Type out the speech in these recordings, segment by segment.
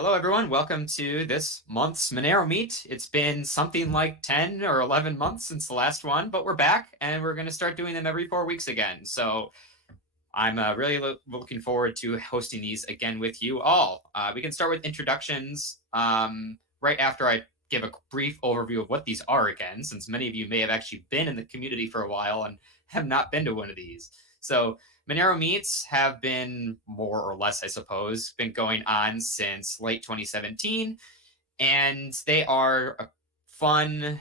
Hello, everyone. Welcome to this month's Monero Meet. It's been something like 10 or 11 months since the last one, but we're back and we're going to start doing them every 4 weeks again. So I'm really looking forward to hosting these again with you all. We can start with introductions right after I give a brief overview of what these are again, since many of you may have actually been in the community for a while and have not been to one of these. So Monero Meets have been more or less, I suppose, been going on since late 2017, and they are a fun,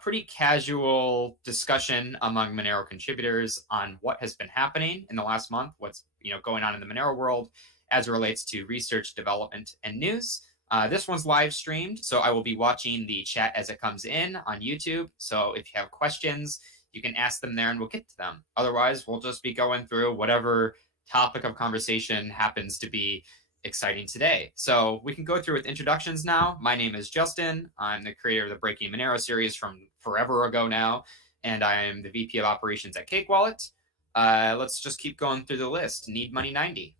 pretty casual discussion among Monero contributors on what has been happening in the last month, what's going on in the Monero world as it relates to research, development, and news. This one's live streamed, so I will be watching the chat as it comes in on YouTube. So if you have questions, you can ask them there and we'll get to them. Otherwise, we'll just be going through whatever topic of conversation happens to be exciting today. So we can go through with introductions now. My name is Justin. I'm the creator of the Breaking Monero series from forever ago now, and I am the VP of Operations at Cake Wallet. Let's just keep going through the list. Need Money 90.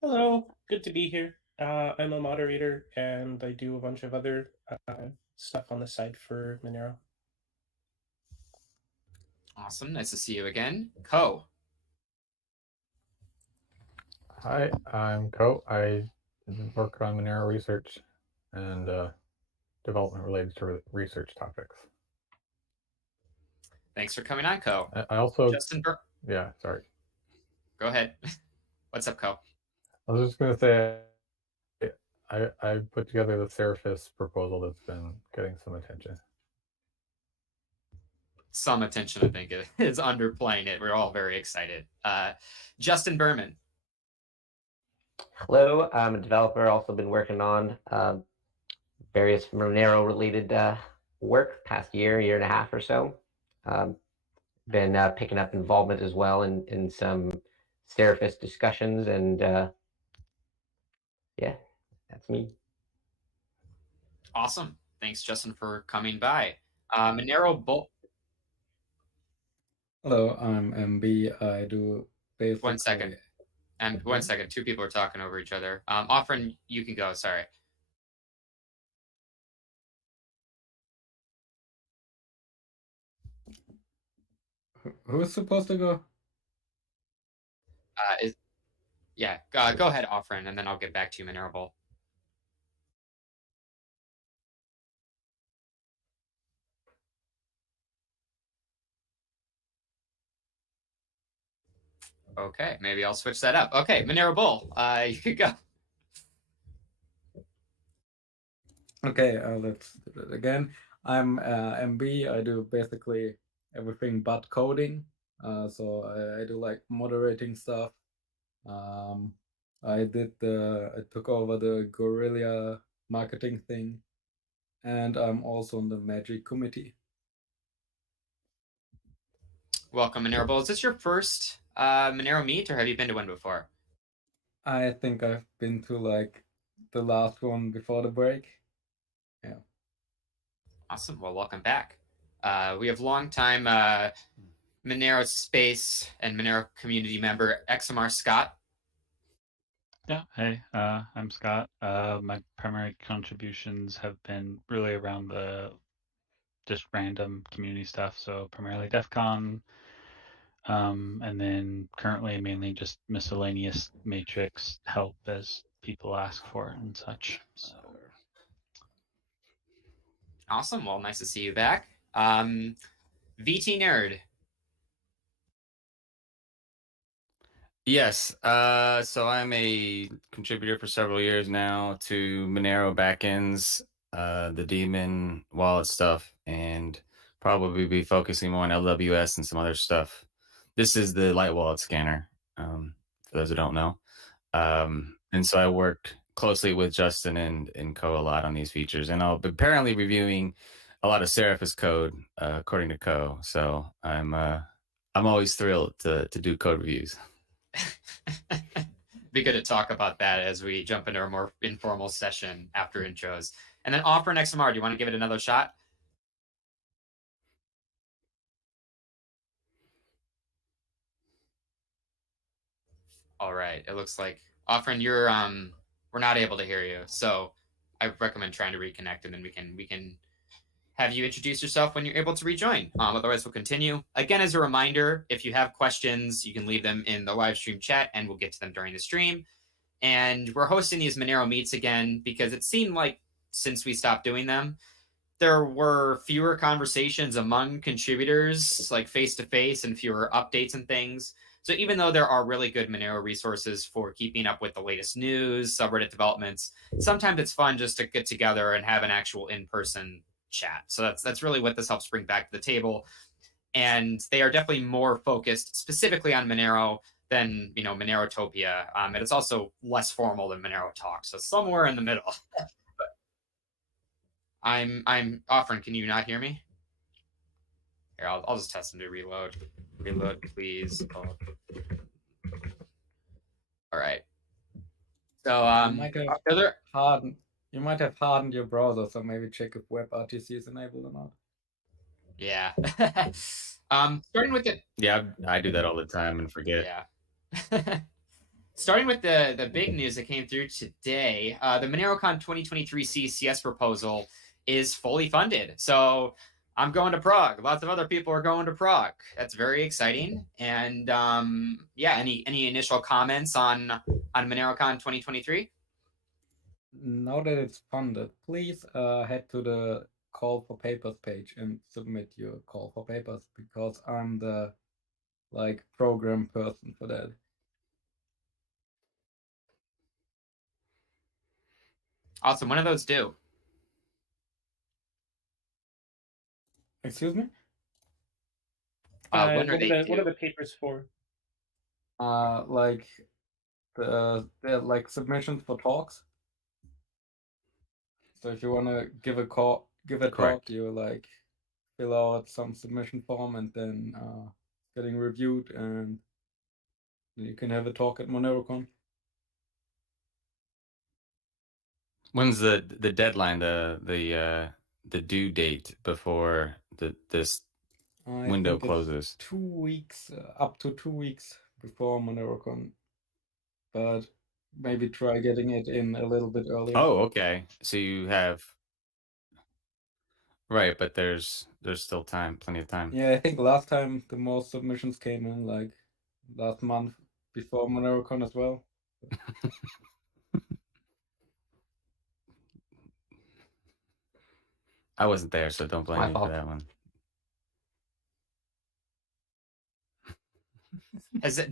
Hello, good to be here. I'm a moderator and I do a bunch of other stuff on the side for Monero. Awesome. Nice to see you again. Ko. Hi, I'm Ko. I work on Monero research and development related to research topics. Thanks for coming on, Ko. I also Justin yeah, sorry. Go ahead. What's up, Ko? I was just going to say I put together the Seraphis proposal that's been getting some attention. Some attention, I think, is underplaying it. We're all very excited. Justin Berman. Hello, I'm a developer. Also been working on various Monero-related work past year and a half or so. Been picking up involvement as well in some Seraphis discussions, and yeah, that's me. Awesome. Thanks, Justin, for coming by. Monero Bull. Hello, I'm MB. I do basically. 1 second. And 1 second. Two people are talking over each other. Offren, you can go. Sorry. Who's supposed to go? Go ahead, Offren, and then I'll get back to you, Monero Bull. Okay, maybe I'll switch that up. Okay, Monero Bull, you could go. Okay, let's do it again. I'm MB. I do basically everything but coding. So I do like moderating stuff. I took over the guerrilla marketing thing, and I'm also on the Magic committee. Welcome, Monero Bull. Is this your first Monero Meet, or have you been to one before? I think I've been to like the last one before the break. Yeah. Awesome. Well, welcome back. We have longtime Monero Space and Monero community member XMR Scott. Yeah, hey, I'm Scott. My primary contributions have been really around the just random community stuff, so primarily DEF CON, and then currently mainly just miscellaneous matrix help as people ask for it and such. So. Awesome. Well, nice to see you back. VT Nerd. Yes, so I'm a contributor for several years now to Monero backends, the daemon wallet stuff, and probably be focusing more on LWS and some other stuff. This is the light wallet scanner, for those who don't know. And so I worked closely with Justin and Ko a lot on these features, and I'll be apparently reviewing a lot of Seraphis code, according to Ko. So I'm always thrilled to do code reviews. Be good to talk about that as we jump into a more informal session after intros. And then Offren XMR, do you want to give it another shot? All right. It looks like Offren, you're we're not able to hear you. So I recommend trying to reconnect, and then we can have you introduce yourself when you're able to rejoin. Otherwise, we'll continue. Again, as a reminder, if you have questions, you can leave them in the live stream chat, and we'll get to them during the stream. And we're hosting these Monero Meets again because it seemed like since we stopped doing them, there were fewer conversations among contributors, like face-to-face, and fewer updates and things. So even though there are really good Monero resources for keeping up with the latest news, subreddit developments, sometimes it's fun just to get together and have an actual in-person chat. So that's really what this helps bring back to the table. And they are definitely more focused specifically on Monero than Monerotopia. And it's also less formal than Monero Talk. So somewhere in the middle. I'm offering. Can you not hear me? Here, I'll just test them to reload. Reload, please. All right. So you might have hardened your browser, so maybe check if WebRTC is enabled or not. Yeah. Starting with the Yeah, I do that all the time and forget. Yeah. Starting with the big news that came through today, the MoneroKon 2023 CCS proposal is fully funded. So I'm going to Prague. Lots of other people are going to Prague. That's very exciting. And yeah, any initial comments on MoneroKon 2023? Now that it's funded, please head to the call for papers page and submit your call for papers, because I'm the program person for that. Awesome. When are those due? Excuse me? When are they due? What are the papers for? They're like submissions for talks. So if you want to give a talk, you fill out some submission form, and then getting reviewed, and you can have a talk at MoneroKon. When's the deadline? The due date before this window closes? 2 weeks, up to 2 weeks before MoneroKon, but maybe try getting it in a little bit earlier. Oh, okay. So you have right, but there's still time, plenty of time. Yeah, I think last time the most submissions came in last month before MoneroKon as well. I wasn't there, so don't blame My me fault. for that one.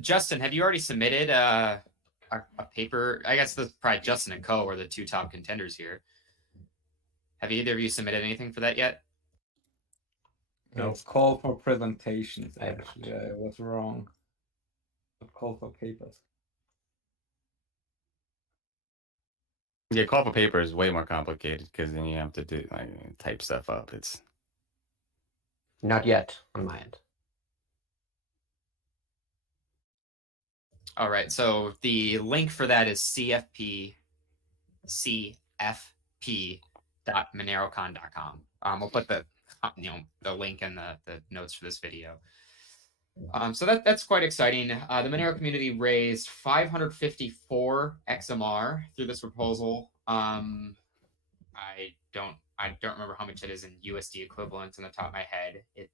Justin, have you already submitted a paper? I guess probably Justin and Co are the two top contenders here. Have either of you submitted anything for that yet? No. It's call for presentations, actually. I was wrong. But call for papers. Yeah, call for paper is way more complicated because then you have to do type stuff up. It's Not yet on my end. All right, so the link for that is cfp.monerokon.com. We'll put the link in the notes for this video. So that's quite exciting. The Monero community raised 554 XMR through this proposal. I don't remember how much it is in USD equivalents on the top of my head. It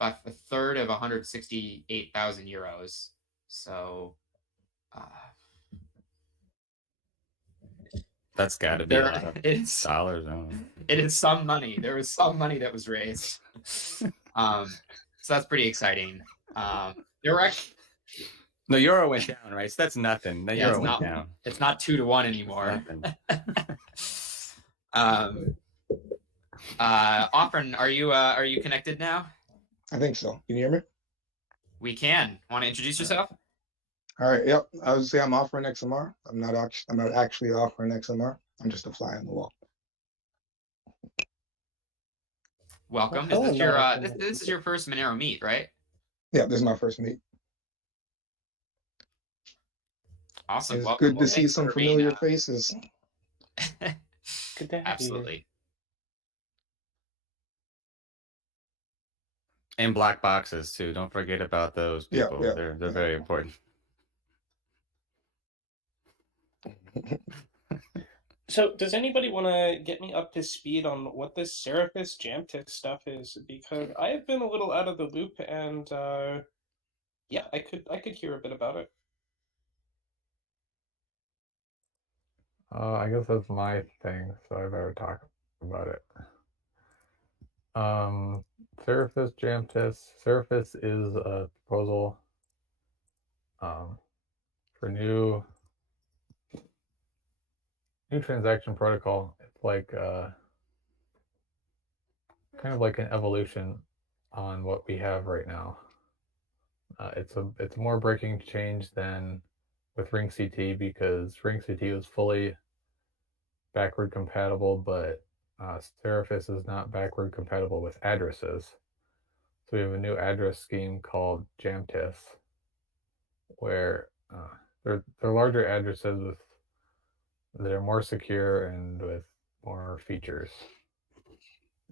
about a third of 168,000 euros. So that's got to be a lot of dollars. It is some money. There was some money that was raised. So that's pretty exciting. There were actually no, euro went down, right? So that's nothing. The euro went down. It's not 2-1 anymore. Offren, are you connected now? I think so. Can you hear me? We can. Want to introduce yourself? All right. Yep. I would say I'm offering XMR. I'm not actually offering XMR. I'm just a fly on the wall. Welcome. Well, This is your first Monero Meet, right? Yeah, this is my first meet. Awesome. It's Welcome. good to see some familiar faces. Good to have Absolutely. you. And black boxes too. Don't forget about those people. Yeah. They're very important. So, does anybody want to get me up to speed on what this Seraphis Jamtis stuff is? Because I have been a little out of the loop, and yeah, I could hear a bit about it. I guess that's my thing, so I better talk about it. Seraphis Jamtis. Seraphis is a proposal for new transaction protocol. It's like kind of like an evolution on what we have right now. It's more breaking change than with RingCT, because RingCT was fully backward compatible, but Seraphis is not backward compatible with addresses. So we have a new address scheme called Jamtis, where they're larger addresses that are more secure and with more features,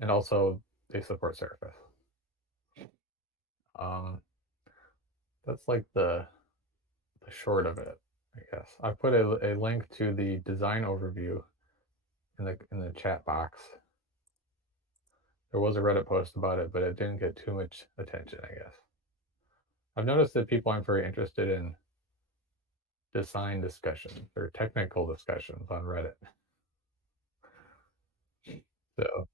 and also they support Seraphis. That's like the short of it, I guess. I put a link to the design overview in the chat box. There was a Reddit post about it, but it didn't get too much attention, I guess. I've noticed that people aren't very interested in design discussions or technical discussions on Reddit. So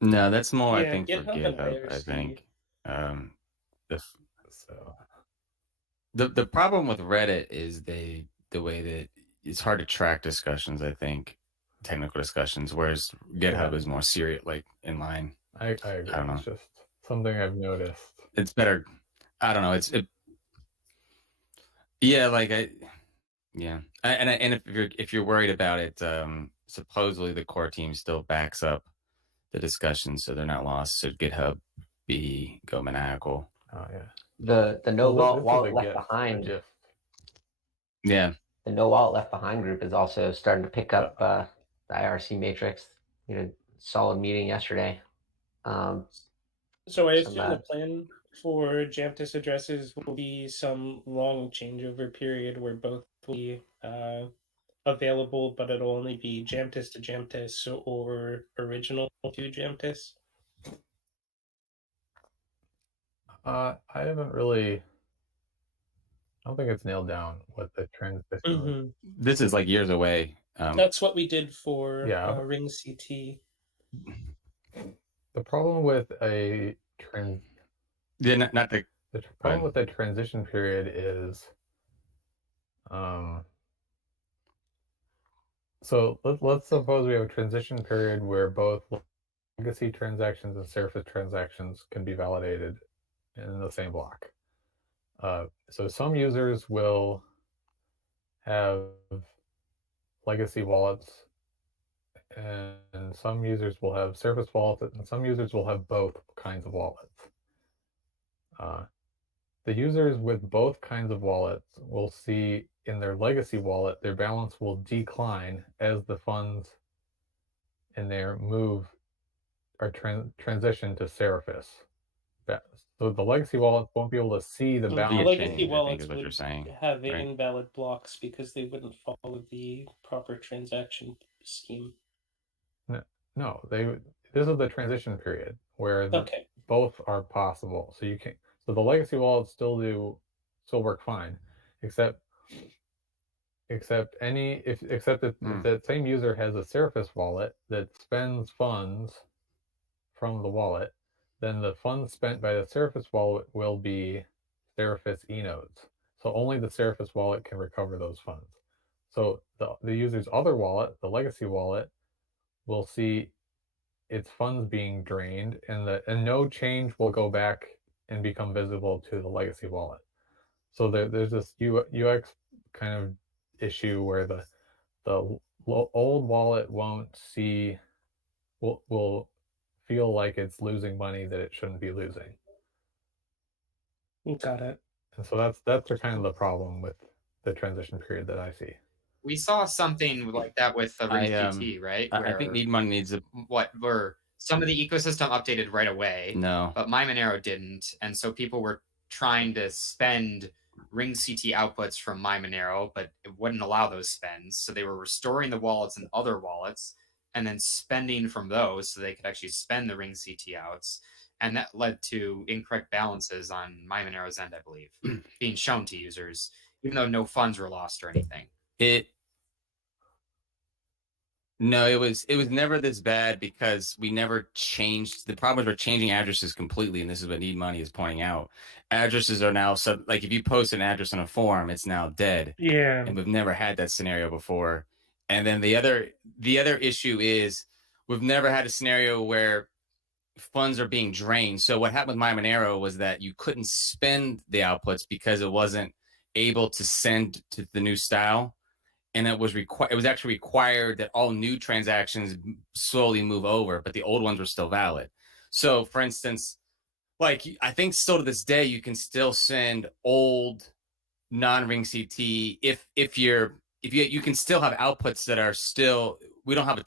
No, that's more, Yeah, I think, for GitHub and GitHub. I IRC. think. so The problem with Reddit is the way that it's hard to track discussions. I think technical discussions, whereas GitHub is more serious, like in line. I agree. I don't know. It's just something I've noticed. It's better. I don't know. Yeah, like and if you're worried about it, supposedly the core team still backs up the discussion, so they're not lost. So GitHub go maniacal. Oh yeah. The no Well, wallet left behind. Yeah. The no wallet left behind group is also starting to pick up the IRC matrix. You know, solid meeting yesterday. So I assume the plan for Jamtis addresses will be some long changeover period where both will be available, but it'll only be Jamtis to Jamtis or original to Jamtis. I haven't really. I don't think it's nailed down what the transition. This is like years away. That's what we did for RingCT. The problem with a the problem with a transition period is, so let's suppose we have a transition period where both legacy transactions and Seraphis transactions can be validated in the same block. So some users will have legacy wallets, and some users will have Seraphis wallets, and some users will have both kinds of wallets. The users with both kinds of wallets will see in their legacy wallet, their balance will decline as the funds in their move are transition to Seraphis. So the legacy wallets won't be able to see the balance. The legacy wallets would have invalid blocks because they wouldn't follow the proper transaction scheme. No, this is the transition period where both are possible. So you can. So the legacy wallets still work fine, except if the same user has a Seraphis wallet that spends funds from the wallet, then the funds spent by the Seraphis wallet will be Seraphis eNodes. So only the Seraphis wallet can recover those funds. So the user's other wallet, the legacy wallet, will see its funds being drained, and no change will go back and become visible to the legacy wallet. So there's this UX kind of issue where the old wallet will feel like it's losing money that it shouldn't be losing. Got it. And so that's kind of the problem with the transition period that I see. We saw something like that with RingCT, right? I think Need Money needs where some of the ecosystem updated right away. No. But my Monero didn't. And so people were trying to spend ring CT outputs from Monero, but it wouldn't allow those spends. So they were restoring the wallets in other wallets and then spending from those so they could actually spend the ring CT outs. And that led to incorrect balances on Monero's end, I believe, being shown to users, even though no funds were lost or anything. No, it was never this bad because we never changed. The problem is we're changing addresses completely, and this is what Need Money is pointing out. Addresses are now like if you post an address on a forum, it's now dead. Yeah, and we've never had that scenario before. And then the other issue is we've never had a scenario where funds are being drained. So what happened with Monero was that you couldn't spend the outputs because it wasn't able to send to the new style. And it was actually required that all new transactions slowly move over, but the old ones were still valid. So for instance, like I think still to this day, you can still send old non-ring CT if you can still have outputs that are still, we don't have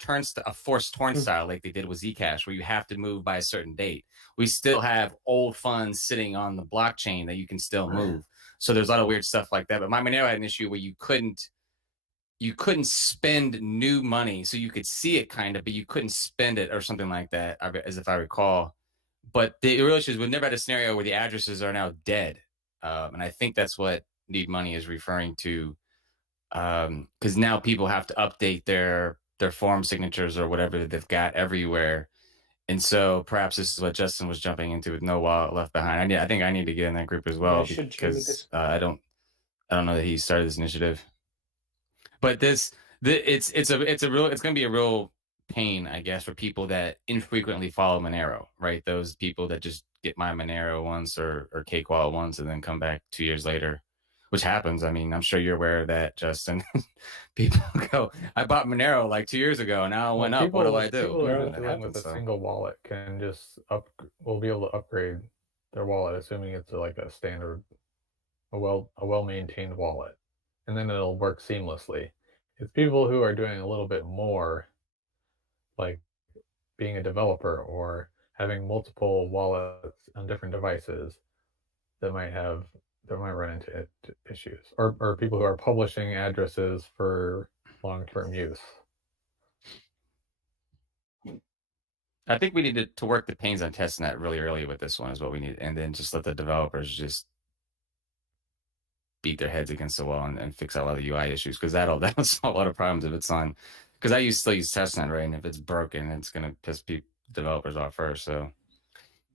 a forced torn style like they did with Zcash where you have to move by a certain date. We still have old funds sitting on the blockchain that you can still move. So there's a lot of weird stuff like that. But my Monero had an issue where you couldn't spend new money. So you could see it kind of, but you couldn't spend it or something like that, as if I recall. But the real issue is we've never had a scenario where the addresses are now dead. And I think that's what Need Money is referring to. Because now people have to update their form signatures or whatever that they've got everywhere. And so perhaps this is what Justin was jumping into with no wallet left behind. I think I need to get in that group as well because I don't know that he started this initiative. But it's going to be a real pain, I guess, for people that infrequently follow Monero, right? Those people that just get my Monero once or Cake Wallet once and then come back 2 years later, which happens. I mean, I'm sure you're aware of that, Justin. People go, I bought Monero like 2 years ago, and now it went up. What do I do? People who are dealing with a single wallet can just will be able to upgrade their wallet, assuming it's like a standard, a well-maintained wallet, and then it'll work seamlessly. It's people who are doing a little bit more, like being a developer or having multiple wallets on different devices, that might run into issues, or people who are publishing addresses for long-term use. I think we need to work the pains on testnet really early with this one is what we need, and then just let the developers just beat their heads against the wall and fix out a lot of UI issues, because that'll solve a lot of problems if it's on. Because I still use testnet, right? And if it's broken, it's gonna piss developers off first. So,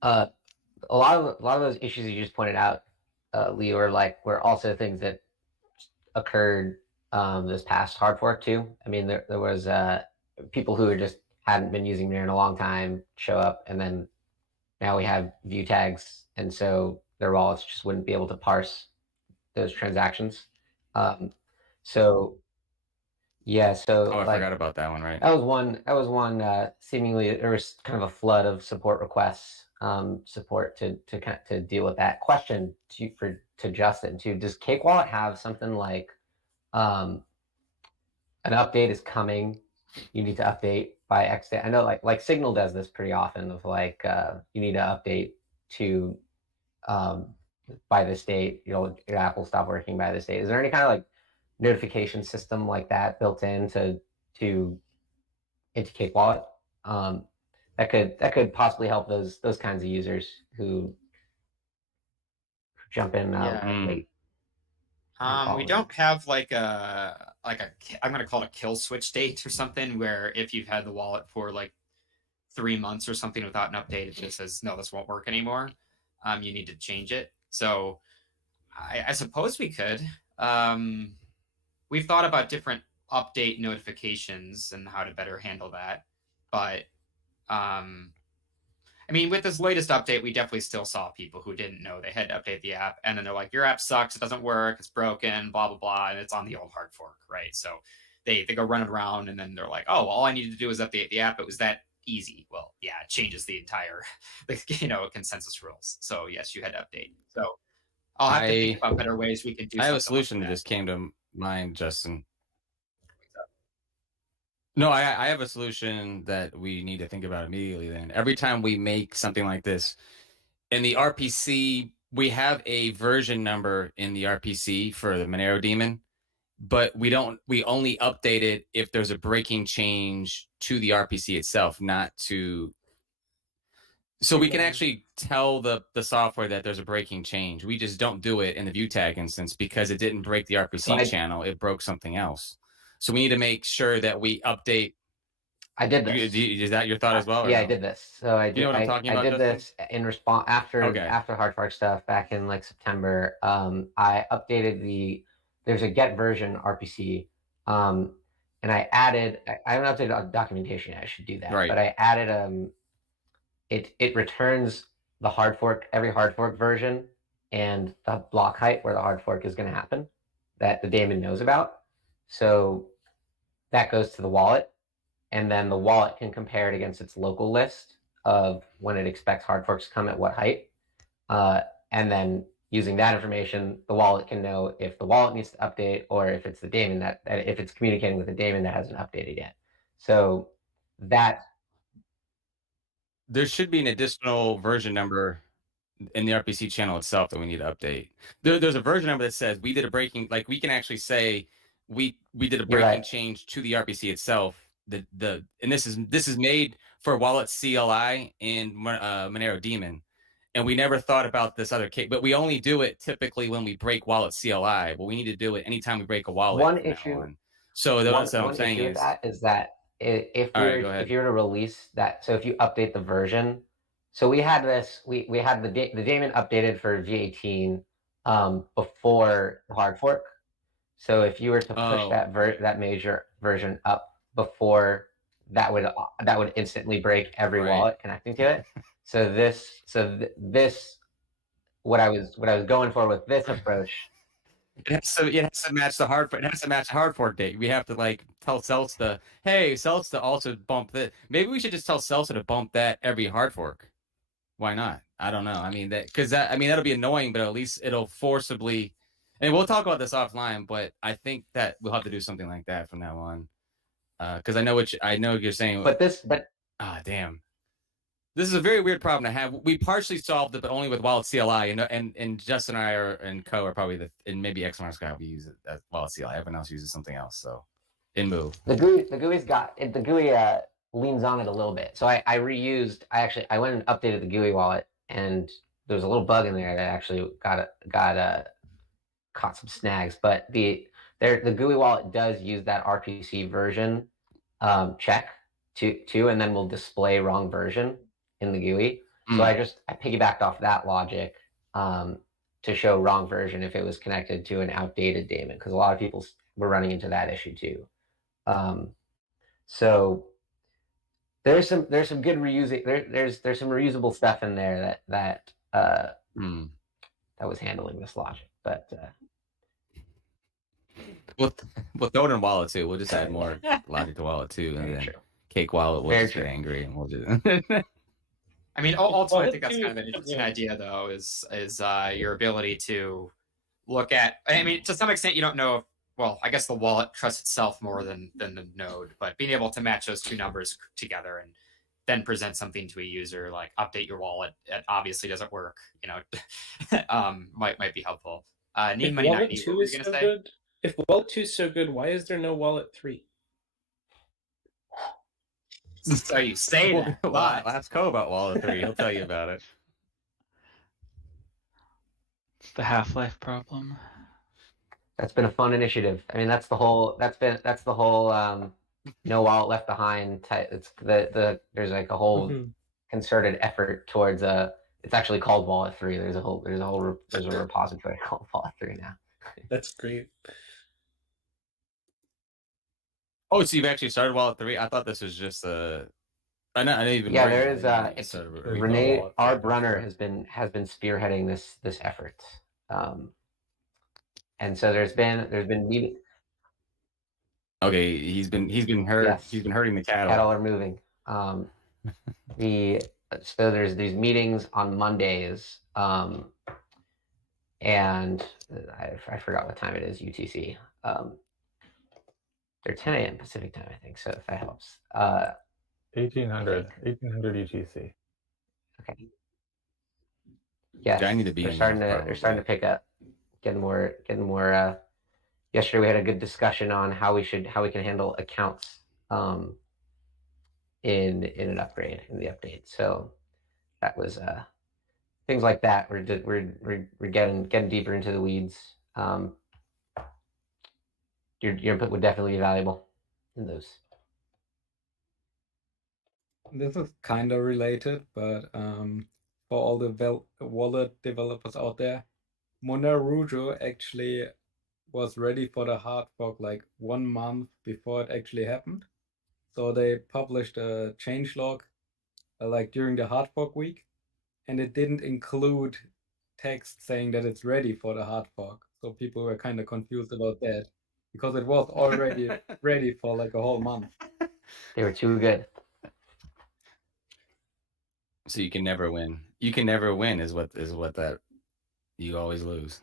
a lot of those issues you just pointed out, Leo, were also things that occurred this past hard fork too. I mean, there was people who just hadn't been using Monero in a long time show up, and then now we have view tags, and so their wallets just wouldn't be able to parse those transactions. So I forgot about that one, right? That was one seemingly there was kind of a flood of support requests, support to deal with that. Question to Justin too: does Cake Wallet have something like an update is coming, you need to update by X day? I know like Signal does this pretty often of you need to update to by this date, your app will stop working by this date. Is there any kind of like notification system like that built into Cake Wallet that could possibly help those kinds of users who jump in late? We don't have like a I'm gonna call it a kill switch date or something, where if you've had the wallet for like 3 months or something without an update, it just says no, this won't work anymore. You need to change it. So I suppose we could. We've thought about different update notifications and how to better handle that. But I mean, with this latest update, we definitely still saw people who didn't know they had to update the app, and then they're like, your app sucks, it doesn't work, it's broken, blah, blah, blah, and it's on the old hard fork, right? So they go running around, and then they're like, oh, all I needed to do was update the app. It was that easy. Well, yeah, it changes the entire consensus rules. So yes, you had to update. So I'll have to think about better ways we can do. I have a solution that just came to mind, Justin. No, I have a solution that we need to think about immediately. Then every time we make something like this, in the RPC we have a version number in the RPC for the Monero daemon, but we only update it if there's a breaking change to the RPC itself, not to. So we can actually tell the software that there's a breaking change. We just don't do it in the view tag instance because it didn't break the RPC channel. It broke something else. So we need to make sure that we update. I did this. Is that your thought as well? Yeah, no? I did this. So I did. You know what I'm talking about, I did this in response after hard fork stuff back in like September. I updated there's a get version RPC, and I added. I haven't updated documentation yet. I should do that. Right. But I added it returns the every hard fork version and the block height where the hard fork is going to happen that the daemon knows about. So that goes to the wallet. And then the wallet can compare it against its local list of when it expects hard forks to come at what height. And then using that information, the wallet can know if the wallet needs to update or if it's the daemon that if it's communicating with the daemon that hasn't updated yet. So that there should be an additional version number in the RPC channel itself that we need to update. There's a version number that says we did a breaking, like we can actually say we did a breaking change to the RPC itself. And this is made for wallet CLI and Monero daemon, and we never thought about this other case. But we only do it typically when we break wallet CLI. But we need to do it anytime we break a wallet. One issue. So that's what I'm saying is that if you were to release that, so if you update the version, so we had this, we had the daemon updated for V18 before the hard fork. So if you were to push that major version up before, that would instantly break every wallet connecting to it. So this what I was going for with this approach. It has to match the hard fork. It has to match the hard fork date. We have to like tell Celsta, hey, Celsta also bump that. Maybe we should just tell Celsta to bump that every hard fork. Why not? I don't know. I mean that'll be annoying, but at least it'll forcibly. And we'll talk about this offline, but I think that we'll have to do something like that from now on. Because I know what you're saying. Damn. This is a very weird problem to have. We partially solved it, but only with wallet CLI. And Justin and I and Co are probably and maybe XMR Sky we use it as wallet CLI. Everyone else uses something else. So in move. The GUI leans on it a little bit. So I went and updated the GUI wallet, and there was a little bug in there that actually caught some snags. But the GUI wallet does use that RPC version check too, and then will display wrong version in the GUI. So I piggybacked off that logic to show wrong version if it was connected to an outdated daemon, because a lot of people were running into that issue too. So there's some good reusing. There's some reusable stuff in there that was handling this logic, but. We'll throw it in wallet too. We'll just add more logic to wallet too, and then cake wallet will just get angry, and we'll just. I mean, ultimately, I think that's kind of an interesting idea, though, is your ability to look at. I mean, to some extent, you don't know if. Well, I guess the wallet trusts itself more than the node, but being able to match those two numbers together and then present something to a user, like update your wallet, it obviously doesn't work. Might be helpful. If wallet 2 is so good. If wallet 2 is so good, why is there no wallet 3? So you say that. Well, ask Co about wallet 3. He'll tell you about it. It's the Half-Life problem. That's been a fun initiative. I mean, that's the whole no wallet left behind type. It's there's like a whole concerted effort towards it's actually called wallet 3. There's a repository called wallet 3 now. That's great. Oh, so you've actually started wallet 3? I thought this was just I know even. Yeah, there is. It's Renee R. Brunner has been spearheading this effort, and so there's been meetings. Okay, he's been hurt. Yes. He's been hurting the cattle. Cattle are moving. So there's these meetings on Mondays, and I forgot what time it is UTC. They're 10 a.m. Pacific time, I think. So if that helps. 1800 UTC. Okay. Yes, I need to be they're in starting there, to they're starting to pick up, getting more. Yesterday we had a good discussion on how we can handle accounts in an upgrade in the update. So that was things like that. We're getting deeper into the weeds. Your input would definitely be valuable in those. This is kind of related, but for all the wallet developers out there, Monero actually was ready for the hard fork like 1 month before it actually happened. So they published a changelog like during the hard fork week, and it didn't include text saying that it's ready for the hard fork. So people were kind of confused about that because it was already ready for like a whole month. They were too good. So you can never win. You can never win is what that you always lose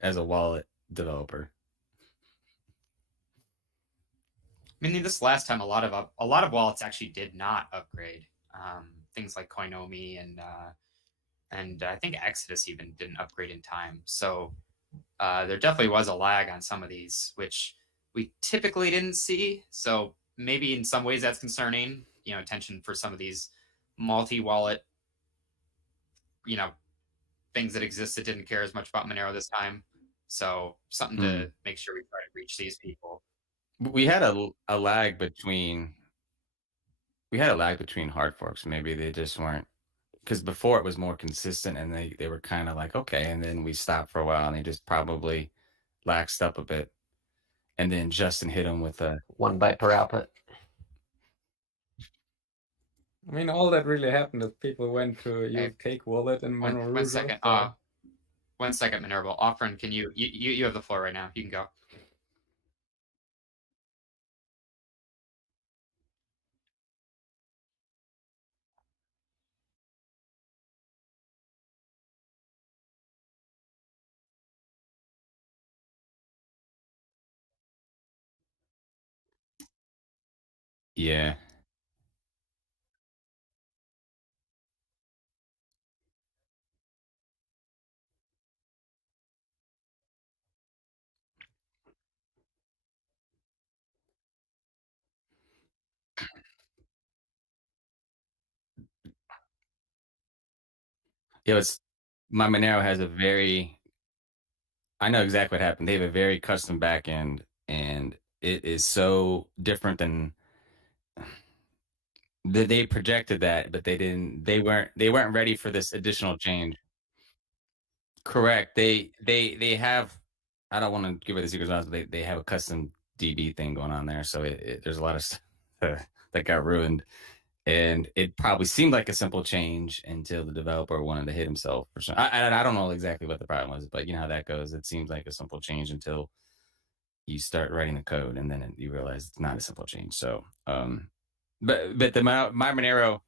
as a wallet developer. I mean, this last time, a lot of wallets actually did not upgrade. Things like Koinomi and I think Exodus even didn't upgrade in time. So there definitely was a lag on some of these, which we typically didn't see. So maybe in some ways that's concerning. Attention for some of these multi-wallet, things that exist that didn't care as much about Monero this time. So something to make sure we try to reach these people. We had a lag between hard forks. Maybe they just weren't, because before it was more consistent and they were kind of like, okay, and then we stopped for a while and they just probably laxed up a bit. And then Justin hit him with a 1 byte per output. I mean, all that really happened is people went to use Cake Wallet and Monero. 1 second. 1 second, Minerval. Offren, can you have the floor right now. You can go. Yeah. It's my Monero has a very, I know exactly what happened. They have a very custom backend, and it is so different than they projected that, but they didn't. They weren't ready for this additional change. Correct. They have. I don't want to give it the secrets, but they have a custom DB thing going on there. So there's a lot of stuff that got ruined, and it probably seemed like a simple change until the developer wanted to hit himself. Or something. I don't know exactly what the problem was, but you know how that goes. It seems like a simple change until you start writing the code, and then you realize it's not a simple change. So, but my Monero,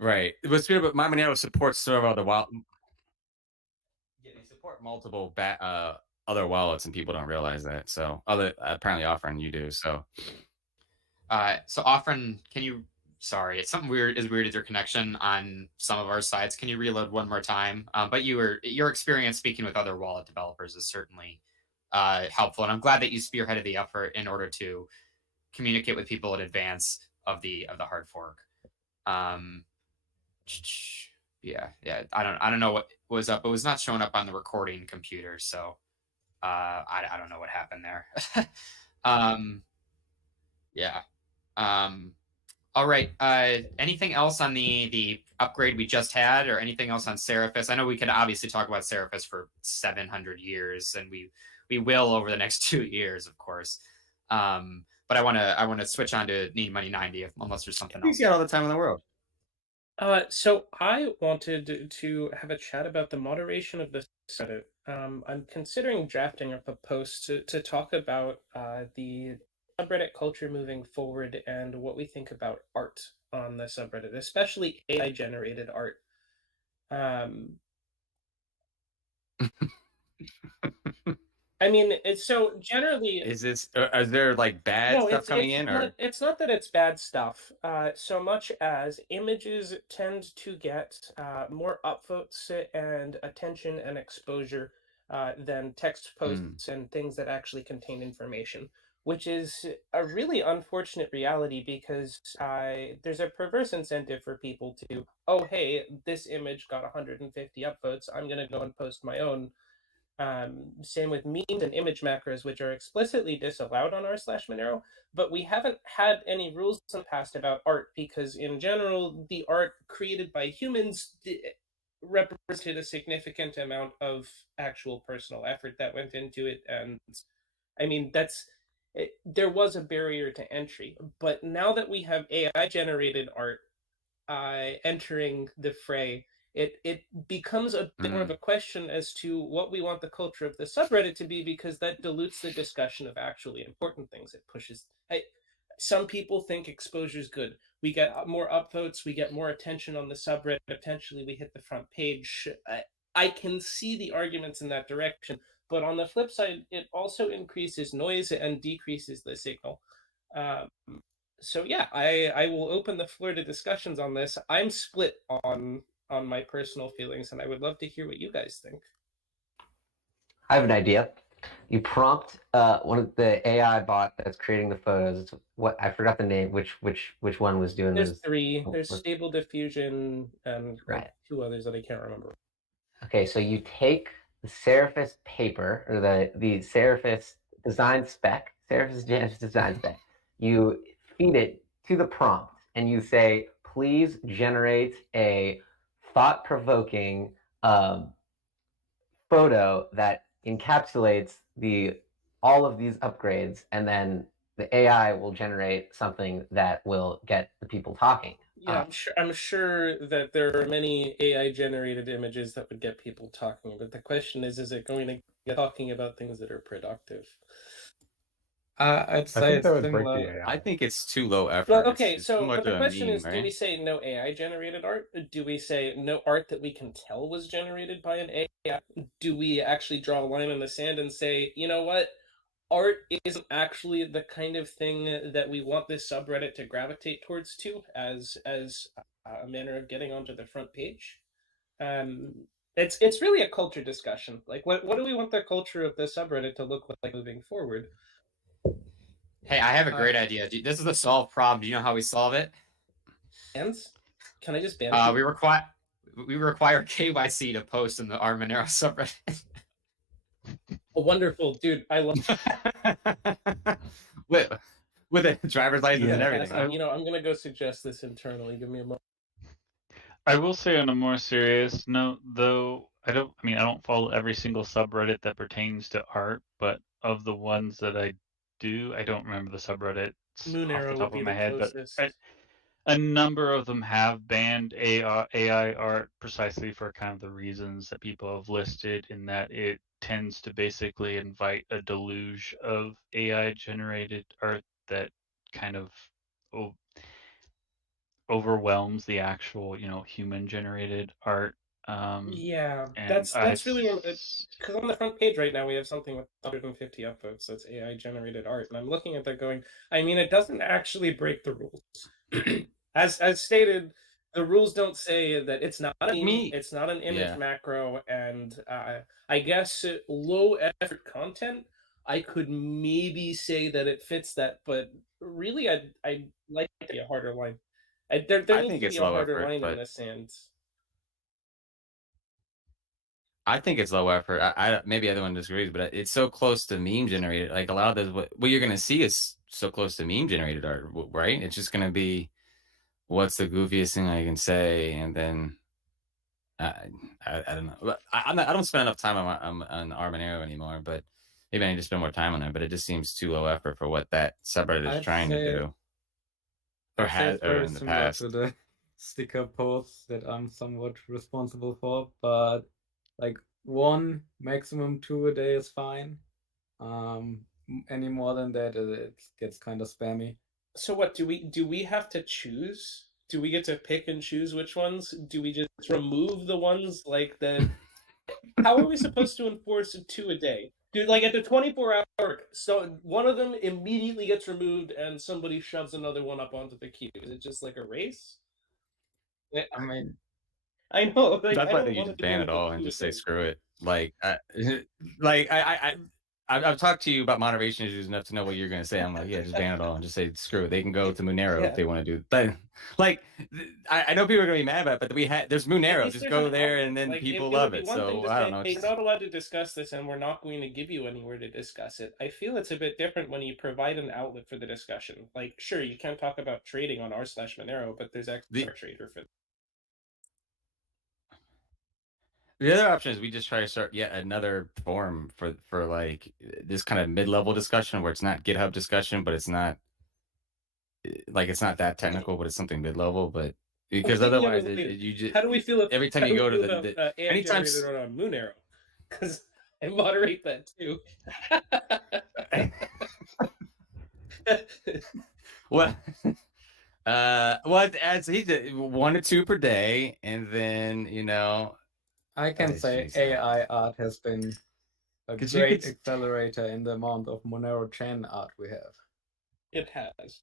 right? What's weird, but my Monero supports several other wallet. Yeah, they support multiple other wallets, and people don't realize that. So, apparently, Offren you do. So, Offren, can you? Sorry, it's something weird. Is weird as your connection on some of our sides. Can you reload one more time? But your experience speaking with other wallet developers is certainly helpful, and I'm glad that you spearheaded the effort in order to communicate with people in advance of the hard fork. Yeah. I don't know what was up. It was not showing up on the recording computer, so I don't know what happened there. Yeah. All right. Anything else on the upgrade we just had, or anything else on Seraphis? I know we could obviously talk about Seraphis for 700 years, and we will over the next 2 years, of course. But I want to switch on to Need Money 90 unless there's something else. You got all the time in the world. So I wanted to have a chat about the moderation of the subreddit. I'm considering drafting up a post to talk about the subreddit culture moving forward and what we think about art on the subreddit, especially AI-generated art. I mean, so generally, is there like bad stuff coming in, or it's not that it's bad stuff, so much as images tend to get more upvotes and attention and exposure than text posts and things that actually contain information, which is a really unfortunate reality because there's a perverse incentive for people to, oh, hey, this image got 150 upvotes, I'm going to go and post my own. Same with memes and image macros, which are explicitly disallowed on r/Monero, but we haven't had any rules in the past about art because, in general, the art created by humans represented a significant amount of actual personal effort that went into it. And I mean, there was a barrier to entry. But now that we have AI generated art entering the fray, it becomes a bit more of a question as to what we want the culture of the subreddit to be, because that dilutes the discussion of actually important things. It pushes. Some people think exposure is good. We get more upvotes, we get more attention on the subreddit. Potentially, we hit the front page. I can see the arguments in that direction, but on the flip side, it also increases noise and decreases the signal. So yeah, I will open the floor to discussions on this. I'm split on my personal feelings, and I would love to hear what you guys think. I have an idea. You prompt one of the AI bot that's creating the photos. What, I forgot the name. Which one was doing? There's three. There's Stable Diffusion and right. Two others that I can't remember. Okay, so you take the Seraphis paper, or the Seraphis design spec, Seraphis design spec. You feed it to the prompt, and you say, "Please generate a thought-provoking photo that encapsulates all of these upgrades," and then the AI will generate something that will get the people talking. Yeah, I'm sure that there are many AI generated images that would get people talking, but the question is it going to get talking about things that are productive? I'd say it's similar. I think it's too low effort. Well, okay, but the question is, do we say no AI generated art? Do we say no art that we can tell was generated by an AI? Do we actually draw a line in the sand and say, you know what? Art isn't actually the kind of thing that we want this subreddit to gravitate towards as a manner of getting onto the front page. It's really a culture discussion. Like, what do we want the culture of the subreddit to look like moving forward? Hey, I have a great idea. This is the solved problem. Do you know how we solve it? Bans? Can I just ban? We require KYC to post in the Monero subreddit. Oh, wonderful, dude! I love with a driver's license and everything. You know, I'm gonna go suggest this internally. Give me a moment. I will say on a more serious note, though, I don't follow every single subreddit that pertains to art, but of the ones that I do, I don't remember the subreddits Monero off the top of my head, closest. but a number of them have banned AI art precisely for kind of the reasons that people have listed, in that it tends to basically invite a deluge of AI generated art that kind of overwhelms the actual, human generated art. Yeah, that's really, because on the front page right now we have something with 150 upvotes that's AI generated art, and I'm looking at that going, I mean, it doesn't actually break the rules. As stated, the rules don't say that it's not a meme, it's not an image macro, and I guess low effort content, I could maybe say that it fits that, but really I'd like to be a harder line. There needs to be a harder line in the sand. I think it's low effort. I maybe everyone disagrees, but it's so close to meme generated. Like, a lot of those, what you're gonna see is so close to meme generated art, right? It's just gonna be, what's the goofiest thing I can say, and then I don't know. I don't spend enough time on Monero anymore, but maybe I need to spend more time on it. But it just seems too low effort for what that subreddit is trying to do, or has, or in the past. To the sticker posts that I'm somewhat responsible for, but like 1, maximum 2 a day is fine. Any more than that, it gets kind of spammy. So what do we have to choose? Do we get to pick and choose which ones? Do we just remove the ones like that? How are we supposed to enforce 2 a day? Dude, like at the 24-hour mark, so one of them immediately gets removed and somebody shoves another one up onto the queue. Is it just like a race? I mean, I know. Like, that's I why don't you want just it to ban go it all and into just say thing. screw it. Like, I've talked to you about moderation issues enough to know what you're going to say. I'm like, yeah, just ban it all and just say screw it. They can go to Monero if they want to do. But like, I know people are going to be mad about it, but there's Monero. Just go there, and then like, people love it. One So thing to I don't say, know. hey, you're not allowed to discuss this, and we're not going to give you anywhere to discuss it. I feel it's a bit different when you provide an outlet for the discussion. Like, sure, you can't talk about trading on r/Monero, but there's extra trader for. The other option is we just try to start yet another forum for like this kind of mid-level discussion where it's not GitHub discussion, but it's not like it's not that technical, but it's something mid-level. But because otherwise, you just how do we feel every time you go to the anytime on Monero? Because I moderate that too. Well, as he did 1 to 2 per day, and then I can say AI art has been a great accelerator in the amount of Monero Chain art we have. It has.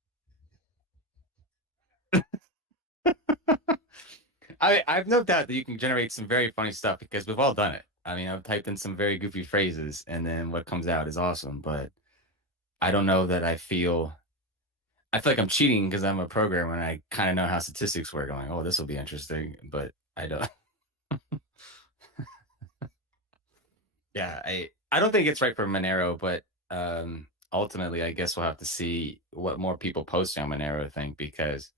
I've no doubt that you can generate some very funny stuff because we've all done it. I mean, I've typed in some very goofy phrases, and then what comes out is awesome. But I don't know that I feel like I'm cheating because I'm a programmer and I kind of know how statistics work. I'm like, oh, this will be interesting, but I don't. Yeah, I don't think it's right for Monero, but ultimately, I guess we'll have to see what more people posting on Monero think, because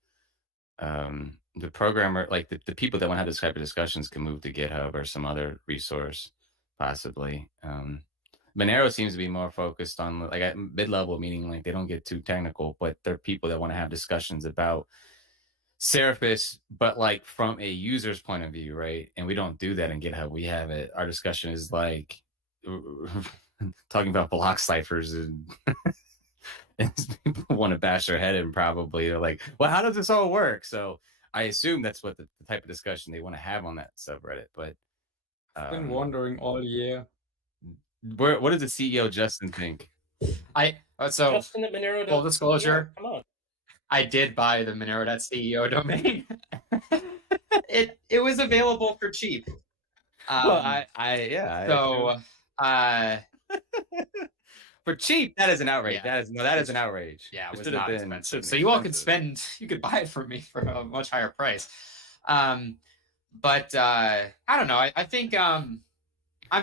the programmer, like the people that want to have this type of discussions, can move to GitHub or some other resource, possibly. Monero seems to be more focused on like at mid-level, meaning like they don't get too technical, but they're people that want to have discussions about Seraphis, but like from a user's point of view, right? And we don't do that in GitHub. We have it. Our discussion is like talking about block ciphers, and, and people want to bash their head in. Probably they're like, well, how does this all work? So I assume that's what the type of discussion they want to have on that subreddit. But I've been wondering all year. What does the CEO Justin think? Justin at Monero. Full disclosure, come on. I did buy the Monero.ceo domain. it was available for cheap. Well, for cheap, that is an outrage. Yeah. That is an outrage. Yeah, it was not expensive. So you all could you could buy it from me for a much higher price. But I don't know. I think I'm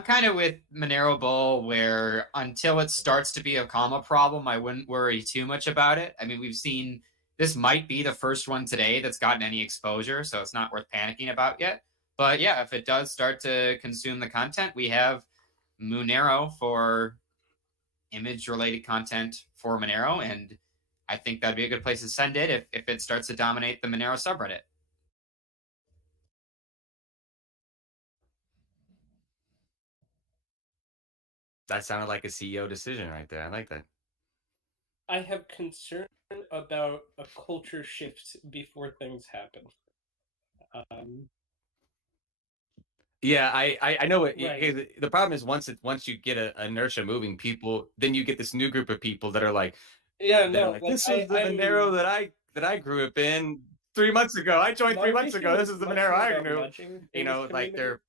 kind of with Monero Bull, where until it starts to be a comma problem, I wouldn't worry too much about it. I mean, we've seen this might be the first one today that's gotten any exposure, so it's not worth panicking about yet. But yeah, if it does start to consume the content, we have Monero for image-related content for Monero, and I think that'd be a good place to send it if it starts to dominate the Monero subreddit. That sounded like a CEO decision right there. I like that. I have concern about a culture shift before things happen. Yeah, I know it. Right. The problem is once you get a inertia moving people, then you get this new group of people that are like, this is the Monero that I grew up in 3 months ago. I joined 3 months ago. This is the Monero I knew. Like they're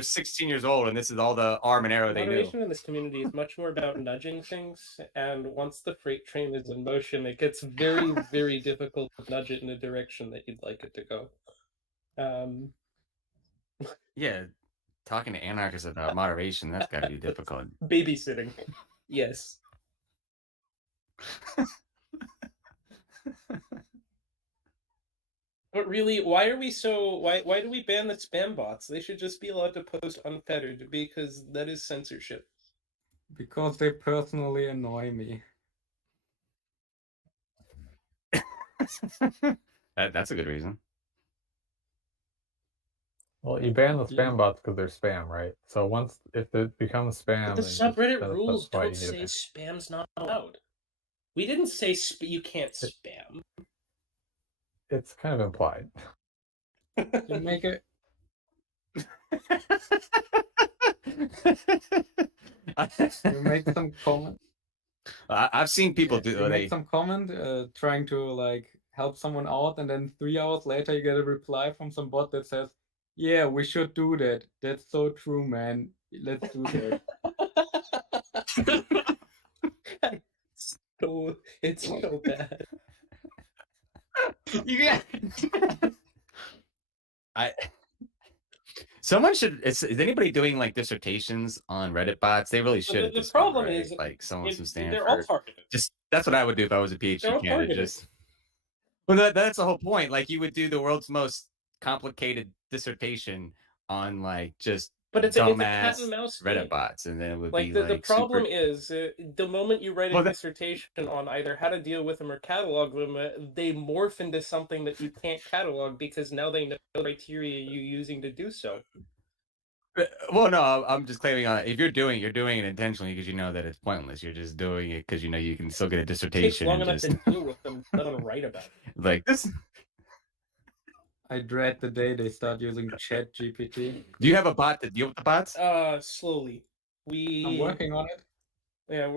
16 years old, and this is all the Monero they knew. Moderation in this community is much more about nudging things, and once the freight train is in motion, it gets very, very difficult to nudge it in a direction that you'd like it to go. Yeah, talking to anarchists about moderation, that's got to be difficult. Babysitting, yes. But really, why do we ban the spam bots? They should just be allowed to post unfettered, because that is censorship. Because they personally annoy me. That's a good reason. Well, you ban the spam bots because they're spam, right? So if it becomes spam, but the subreddit rules don't say spam's not allowed. We didn't say you can't spam. It's kind of implied. You make it. You make some comment. I've seen people do. You make some comment trying to like help someone out, and then 3 hours later you get a reply from some bot that says, "Yeah, we should do that. That's so true, man. Let's do that." It's so bad. Yeah. Someone should. Is anybody doing like dissertations on Reddit bots? They really should. The problem point, right? is, like someone from Stanford. they're all targeted. Just that's what I would do if I was a PhD candidate. Just well, that's the whole point. Like you would do the world's most complicated dissertation on like just it's a cat and mouse Reddit thing. bots, and then it would like be the problem is the moment you write a dissertation on either how to deal with them or catalog them, they morph into something that you can't catalog because now they know the criteria you're using to do so. Well, no, I'm just claiming on if you're doing it intentionally because you know that it's pointless. You're just doing it because you know you can still get a dissertation. It takes long enough to deal with them, let them write about it. Like this. I dread the day they start using ChatGPT. Do you have a bot that deal with the bots? Slowly. I'm working on it. Yeah,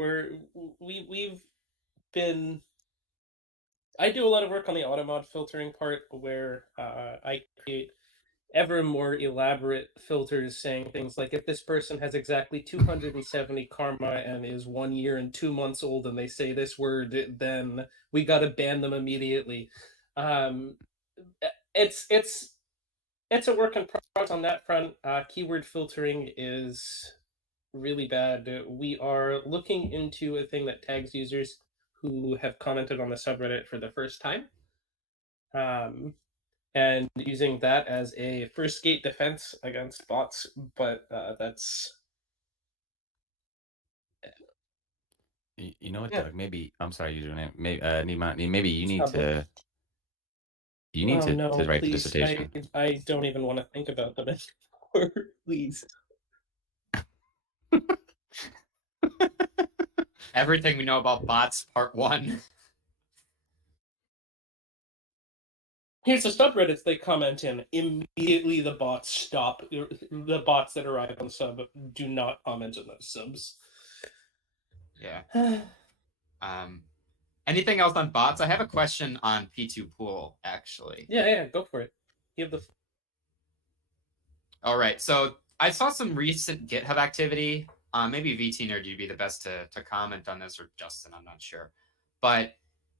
we've been. I do a lot of work on the automod filtering part, where I create ever more elaborate filters saying things like, if this person has exactly 270 karma and is 1 year and 2 months old and they say this word, then we gotta ban them immediately. It's a work in progress on that front. Keyword filtering is really bad. We are looking into a thing that tags users who have commented on the subreddit for the first time, and using that as a first gate defense against bots. But that's. You know what, Doug? Maybe I'm sorry, you're doing it. Maybe you need to. You need to write the dissertation. I don't even want to think about them anymore. Please. Everything we know about bots, part 1. Here's the subreddits they comment in. Immediately the bots stop. The bots that arrive on sub do not comment on those subs. Yeah. Anything else on bots? I have a question on P2 Pool, actually. Yeah, go for it. You have the. All right, so I saw some recent GitHub activity. Maybe VT Nerd, you'd be the best to comment on this, or Justin, I'm not sure. But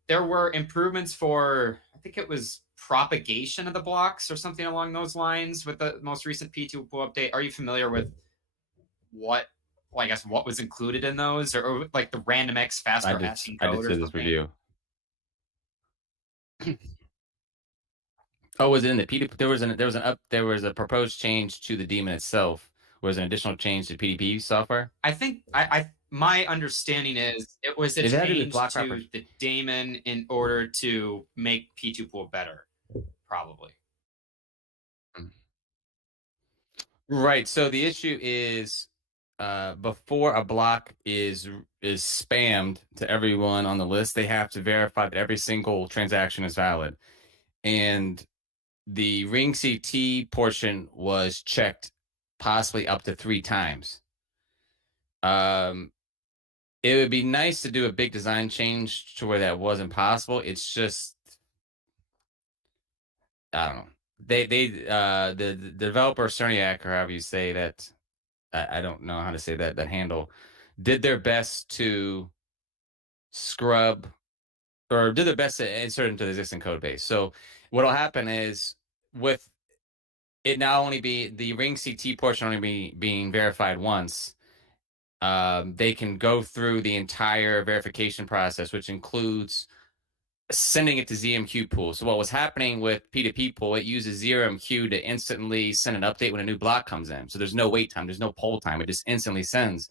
there were improvements for, I think it was propagation of the blocks or something along those lines with the most recent P2 Pool update. Are you familiar with what was included in those, or like the random X faster hashing code? I did see this review. Oh, was it in the PDP? There was a proposed change to the daemon itself. Was an additional change to PDP software? I think my understanding is it was a change to the daemon in order to make P2 Pool better, probably. Right. So the issue is before a block is spammed to everyone on the list, they have to verify that every single transaction is valid. And the ring CT portion was checked possibly up to 3 times. It would be nice to do a big design change to where that wasn't possible. It's just, I don't know. The developer Cerniak, or however you say that, I don't know how to say that handle, did their best to scrub, or did their best to insert into the existing code base. So what'll happen is, with it now only be the ring CT portion only being verified once, they can go through the entire verification process, which includes sending it to ZMQ pool. So what was happening with P2P pool, it uses ZMQ to instantly send an update when a new block comes in. So there's no wait time, there's no poll time, it just instantly sends.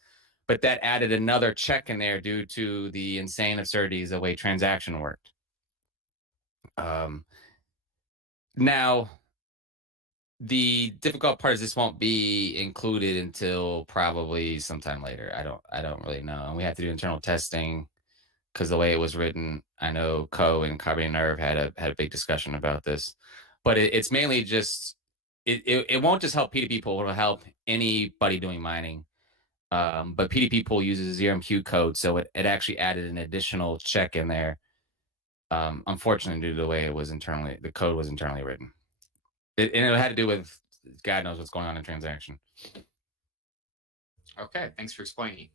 But that added another check in there due to the insane absurdities of the way transaction worked. Now, the difficult part is this won't be included until probably sometime later. I don't really know. And we have to do internal testing because the way it was written, I know Co and Carbon Nerve had a big discussion about this. But it's mainly just it won't just help P2P pool, it'll help anybody doing mining. But PDP pool uses ZRMQ code, so it actually added an additional check in there. Unfortunately, due to the way the code was internally written. And it had to do with God knows what's going on in transaction. Okay, thanks for explaining.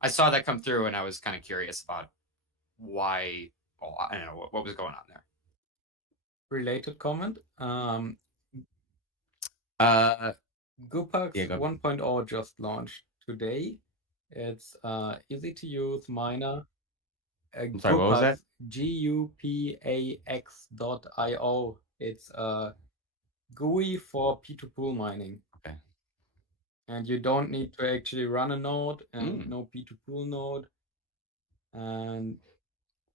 I saw that come through, and I was kind of curious about why. Well, I don't know what was going on there. Related comment. Gupax Yeah, 1.0 just launched today. It's easy to use miner. I'm sorry, what was that? Gupax.io. It's a GUI for P2Pool mining. Okay. And you don't need to actually run a node and no P2Pool node. And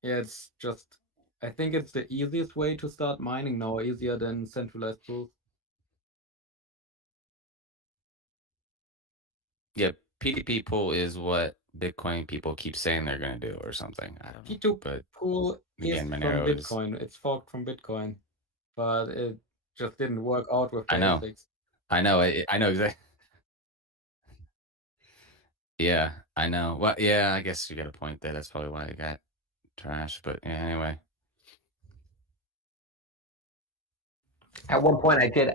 yeah, it's just, I think it's the easiest way to start mining now, easier than centralized pools. Yeah, PDP pool is what Bitcoin people keep saying they're going to do or something. I don't know. P2 pool is from Bitcoin. It's forked from Bitcoin, but it just didn't work out with the ethics. I know. I know exactly. Yeah, I know. Well, yeah, I guess you got a point there. That's probably why it got trashed. But yeah, anyway. At one point, I did.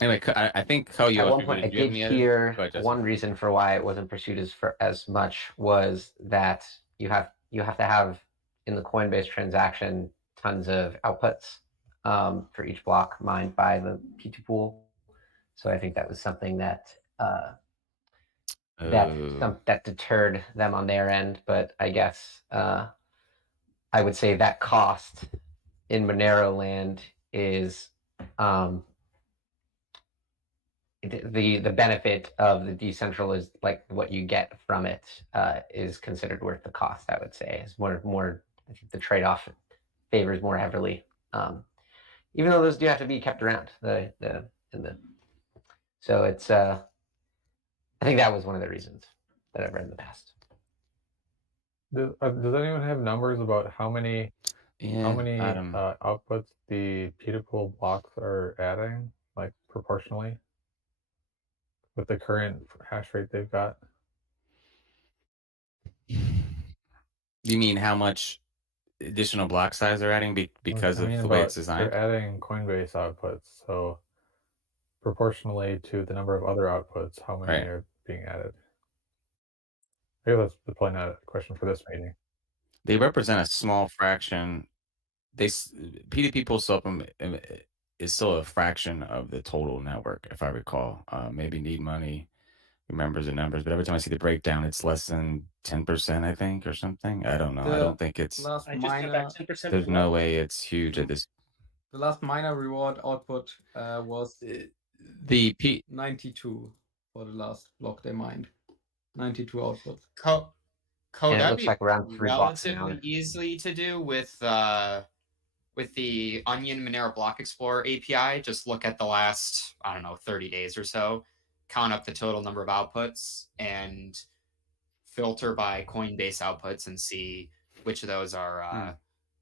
Anyway, I think at one point I did hear one reason for why it wasn't pursued as much was that you have to have in the Coinbase transaction tons of outputs for each block mined by the P2 pool. So I think that was something that that deterred them on their end. But I guess I would say that cost in Monero land is the benefit of the decentralized, like what you get from it, is considered worth the cost. I would say is more. I think the trade-off favors more heavily, even though those do have to be kept around. So it's. I think that was one of the reasons that I've read in the past. Does anyone have numbers about how many outputs the P2Pool blocks are adding, like proportionally, with the current hash rate they've got? You mean how much additional block size they're adding because of the way it's designed? They're adding Coinbase outputs, so proportionally to the number of other outputs, how many are being added? Maybe that's probably not a question for this meeting. They represent a small fraction. PDP pool is still a fraction of the total network, if I recall. Maybe Need Money remembers the numbers, but every time I see the breakdown, it's less than 10%, I think, or something. I don't know. I don't think it's. There's no way it's huge at this. The last miner reward output was the 92 for the last block they mined. 92 outputs. Code and it looks like around 3 blocks relatively easily to do with the Onion Monero Block Explorer API. Just look at the last, 30 days or so, count up the total number of outputs, and filter by Coinbase outputs and see which of those are. I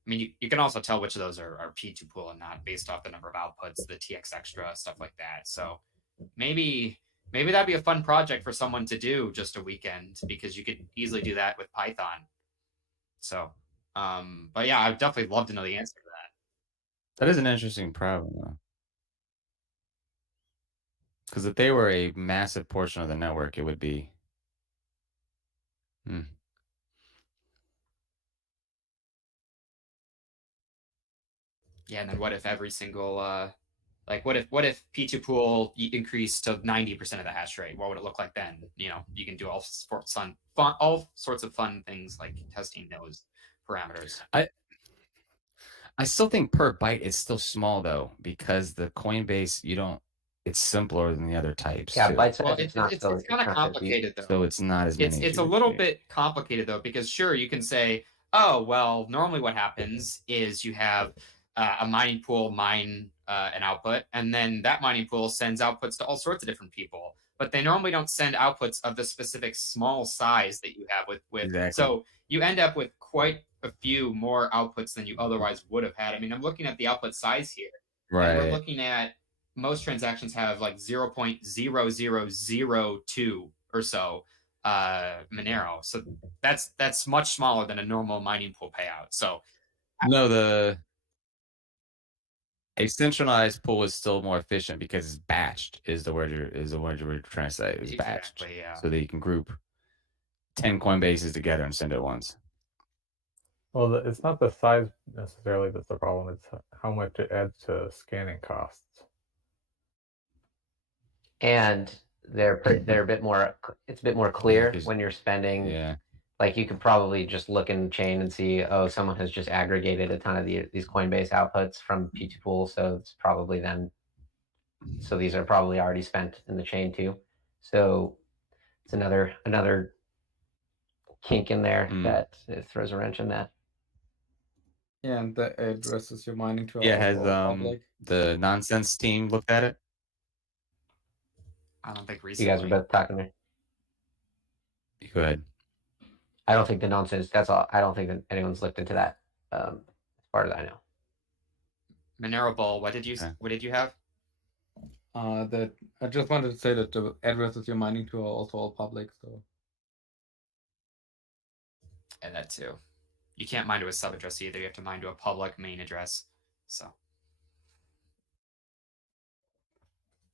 mean, you can also tell which of those are P2Pool and not based off the number of outputs, the TX extra, stuff like that. So maybe that'd be a fun project for someone to do just a weekend, because you could easily do that with Python. So, but yeah, I'd definitely love to know the answer to that. That is an interesting problem, though. Because if they were a massive portion of the network, it would be. Yeah, and then what if every single what if P2Pool increased to 90% of the hash rate? What would it look like then? You can do all sorts of fun things like testing those parameters. I still think per byte is still small though, because the Coinbase it's simpler than the other types. Yeah, byte size. Well, it's kind of complicated though. So it's not as many. It's a little bit complicated though, because sure, you can say, oh well, normally what happens is you have a mining pool mine an output, and then that mining pool sends outputs to all sorts of different people, but they normally don't send outputs of the specific small size that you have with Exactly. So you end up with quite a few more outputs than you otherwise would have had. I mean, I'm looking at the output size here. Right. And we're looking at most transactions have like 0.0002 or so Monero. So that's much smaller than a normal mining pool payout. So no, a centralized pool is still more efficient because it's batched. Is the word you're trying to say? It's batched, exactly, yeah. so that you can group 10 Coinbases together and send it once. Well, it's not the size necessarily that's the problem. It's how much it adds to scanning costs. And they're a bit more. It's a bit more clear when you're spending. Yeah. Like you could probably just look in the chain and see, oh, someone has just aggregated a ton of these Coinbase outputs from P2 Pool, so it's probably then. So these are probably already spent in the chain too. So it's another kink in there that it throws a wrench in that. Yeah, and the addresses you're mining to Yeah, has public. the nonsense team looked at it? I don't think recently. You guys are both talking to me. Go ahead. I don't think the nonsense. That's all. I don't think that anyone's looked into that. As far as I know. Monero Bull, what did you have? That I just wanted to say that the addresses you're mining to are also all public. So. And that too. You can't mine to a sub address either. You have to mine to a public main address. So.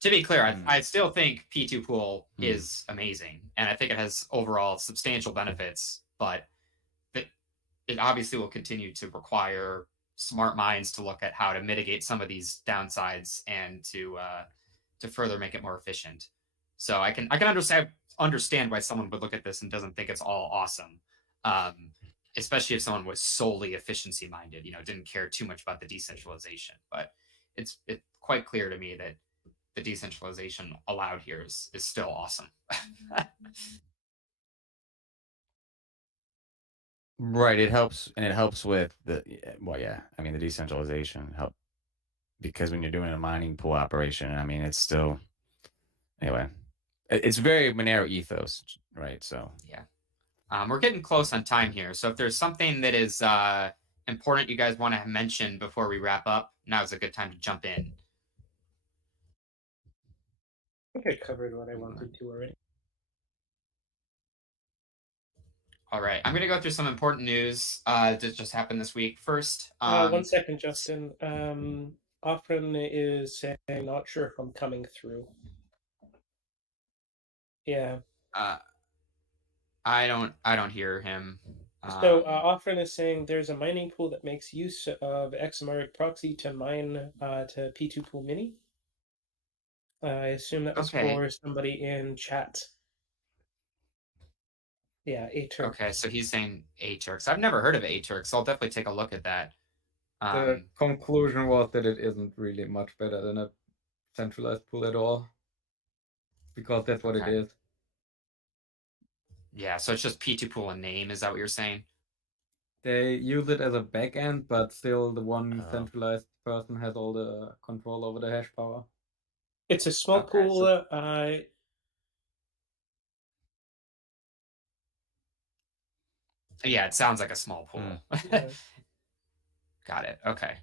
To be clear, I still think P2 Pool is amazing, and I think it has overall substantial benefits, but it obviously will continue to require smart minds to look at how to mitigate some of these downsides and to further make it more efficient. So I can understand why someone would look at this and doesn't think it's all awesome, especially if someone was solely efficiency minded, didn't care too much about the decentralization. But it's quite clear to me that the decentralization allowed here is still awesome. Right, it helps, and it helps with the the decentralization help, because when you're doing a mining pool operation, it's still it's very Monero ethos, right? So yeah, we're getting close on time here. So if there's something that is important you guys want to mention before we wrap up, now's a good time to jump in. I think I covered what I wanted to already. All right, I'm going to go through some important news that just happened this week. First, 1 second, Justin. Offren is saying, "Not sure if I'm coming through." Yeah. I don't hear him. So Offren is saying there's a mining pool that makes use of XMR proxy to mine to P2 Pool Mini. I assume that was for somebody in chat. Yeah, A-Turk. Okay, so he's saying A-Turks. I've never heard of A-Turks, so I'll definitely take a look at that. The conclusion was that it isn't really much better than a centralized pool at all, because that's what it is. Yeah, so it's just P2 Pool in name. Is that what you're saying? They use it as a backend, but still the one centralized person has all the control over the hash power. It's a small pool. Yeah, it sounds like a small pool. Got it. Okay.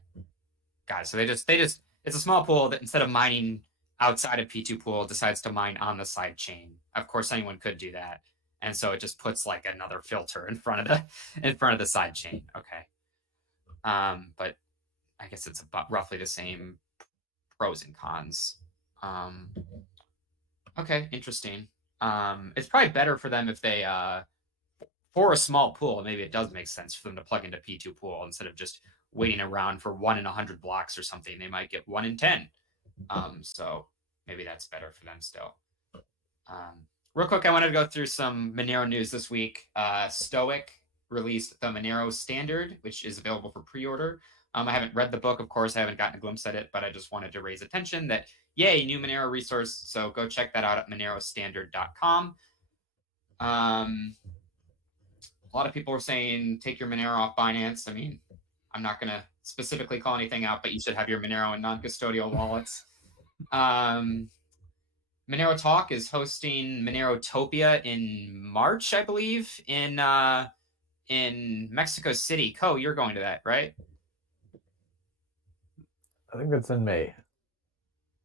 Got it. So they just it's a small pool that instead of mining outside of P2 Pool decides to mine on the side chain. Of course, anyone could do that. And so it just puts like another filter in front of the side chain. Okay. But I guess it's about roughly the same pros and cons. Okay, interesting. It's probably better for them if they for a small pool, maybe it does make sense for them to plug into P2 Pool instead of just waiting around for 1 in 100 blocks or something. They might get 1 in 10. So maybe that's better for them still. Real quick, I wanted to go through some Monero news this week. Stoic released the Monero Standard, which is available for pre-order. I haven't read the book, of course. I haven't gotten a glimpse at it, but I just wanted to raise attention that, yay, new Monero resource. So go check that out at monerostandard.com. A lot of people were saying, take your Monero off Binance. I mean, I'm not going to specifically call anything out, but you should have your Monero in non-custodial wallets. Monero Talk is hosting Monerotopia in March, I believe, in Mexico City. Ko, you're going to that, right? I think it's in May.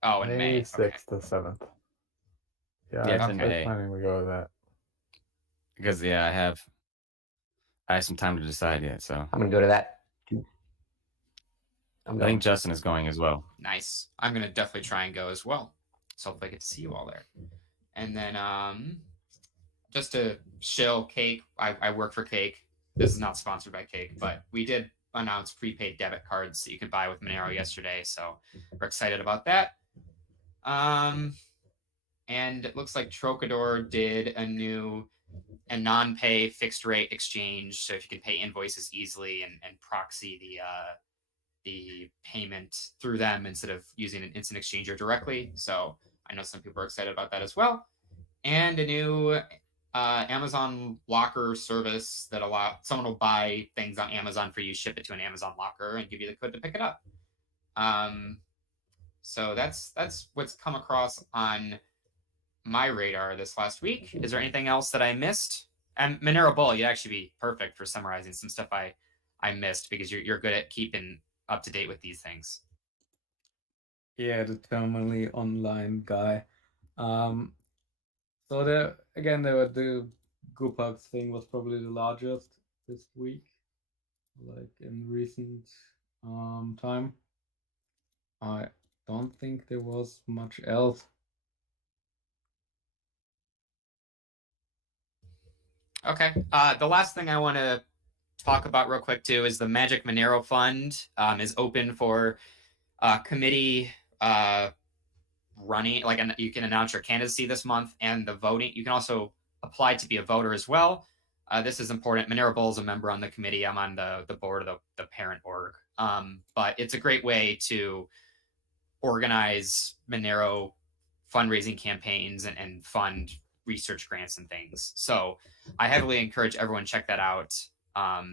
Oh, in May. May 6th to 7th. Yeah, Yeah, I was 10 May. planning to go with that. Because I have some time to decide yet. So I'm gonna go to that. I think Justin is going as well. Nice. I'm gonna definitely try and go as well. So hopefully I get to see you all there. And then just to shill Cake, I work for Cake. This is not sponsored by Cake, but we did announce prepaid debit cards that you could buy with Monero yesterday. So we're excited about that. And it looks like Trocador did a non-pay fixed rate exchange. So if you can pay invoices easily and proxy the payment through them instead of using an instant exchanger directly. So I know some people are excited about that as well. And a new Amazon locker service that someone will buy things on Amazon for you, ship it to an Amazon locker, and give you the code to pick it up. So that's what's come across on my radar this last week. Is there anything else that I missed? And Monero Bull, you'd actually be perfect for summarizing some stuff I missed, because you're good at keeping up to date with these things. Yeah, the terminally online guy. So the Goopux thing was probably the largest this week, like in recent time. I don't think there was much else. Okay. The last thing I want to talk about real quick too is the Magic Monero Fund is open for committee running. Like, you can announce your candidacy this month, and the voting. You can also apply to be a voter as well. This is important. Monero Bull is a member on the committee. I'm on the board of the parent org. But it's a great way to organize Monero fundraising campaigns and fund research grants and things. So I heavily encourage everyone to check that out.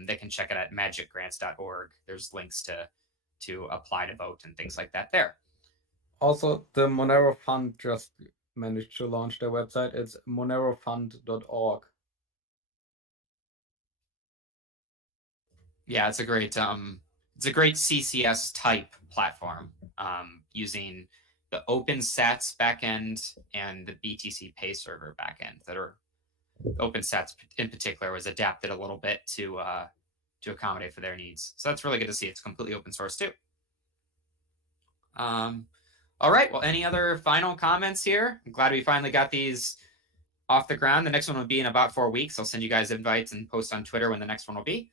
They can check it at magicgrants.org. There's links to apply to vote and things like that there. Also, the Monero Fund just managed to launch their website. It's monerofund.org. Yeah, it's a great CCS type platform using the OpenSats backend and the BTC Pay server backend. That are OpenSats in particular was adapted a little bit to accommodate for their needs. So that's really good to see. It's completely open source too. All right. Well, any other final comments here? I'm glad we finally got these off the ground. The next one will be in about 4 weeks. I'll send you guys invites and post on Twitter when the next one will be.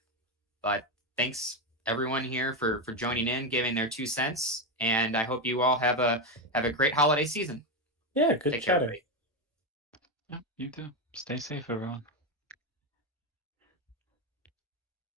But thanks everyone here for joining in, giving their 2 cents, and I hope you all have a great holiday season. Yeah, good Take care, chatting. Yeah, you too. Stay safe, everyone.